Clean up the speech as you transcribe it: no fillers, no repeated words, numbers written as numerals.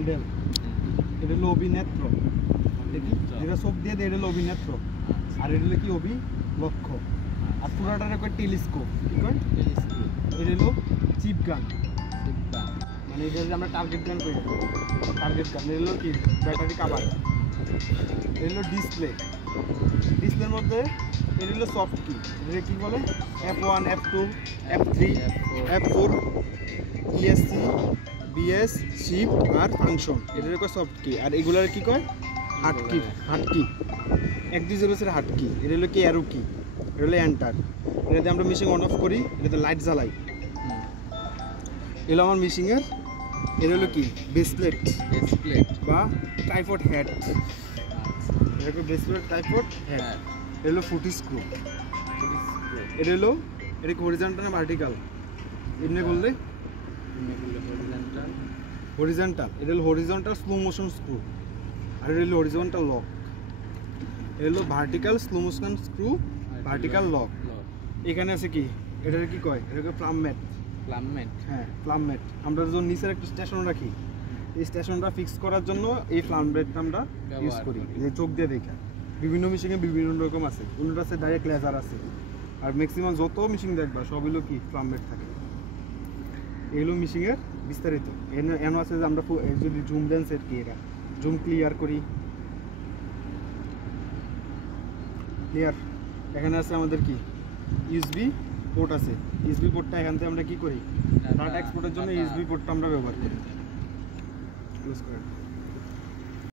Handle, এটা হলো অভিনেত্র, যেটা চোখ দিয়ে দেয় এটা হলো অভিনেত্র, আর এটা হলো কি অভিলক্ষ্য, আর পুরাটার কয় টেলিস্কোপ, কি কয় টেলিস্কোপ। এটা হলো চিপ গান, মানে এটা আমরা টার্গেট গান করি, টার্গেট গান। এটা হলো কি ব্যাটারি কাভার। এটা হলো ডিসপ্লে, ডিসপ্লের মধ্যে এটা হলো সফট কি, এটা কি বলে F1 F2 F3 F4 ESC BS shift আর ফাংশন, এটার কয় সফট কি। আর এগুলার কি কয় হার্ড কি, হার্ড কি 1-2-0 হার্ড কি। এটা হলো কি অ্যারো কি, এটা হলো এন্টার। এটাতে আমরা মেশিন অন অফ করি, এটাতে লাইট জ্বালাই। এগুলো আমার মেশিনের, এটা হলো কি বেসপ্লেট, বেসপ্লেট বা ট্রাইপড হেড, এটা বেসপ্লেট ট্রাইপড হেড। এটা হলো ফুটি স্ক্রু, এটা হলো এটা কি হরিজন্টাল না ভার্টিক্যাল, এমনি বললে হরিজন্টাল, হরিজন্টাল। এটা হলো হরিজন্টাল স্লো মোশন স্ক্রু, আর এটা হলো হরিজন্টাল লক। এটা হলো vertical slow motion screw, vertical lock. এখানে আছে কি, এটার কি কয়, এটাকে প্লাম ম্যাট, প্লাম ম্যাট। হ্যাঁ প্লাম ম্যাট। আমরা যখন নিচের একটা স্টেশন রাখি, এই স্টেশনটা ফিক্স করার জন্য এই প্লাম ম্যাটটা আমরা ইউজ করি, যে চোখ দিয়ে দেখা। বিভিন্ন মেশিনে বিভিন্ন রকম আছে, কোনটা আছে ডাইরেক্ট লেজার আছে, আর ম্যাক্সিমাম যত মেশিন দেখবা সব হলো কি প্লাম ম্যাট থাকে। এগুলো মেশিনের বিস্তারিত। এন আছে যে আমরা যদি জুম লেন্সের কি এটা জুম ক্লিয়ার করি, ক্লিয়ার। এখানে আছে আমাদের কি ইউএসবি পোর্ট আছে, ইউএসবি পোর্টটা এখান থেকে আমরা কি করি ডাটা এক্সপোর্টের জন্য ইউএসবি পোর্টটা আমরা ব্যবহার করি, ইউজ করি।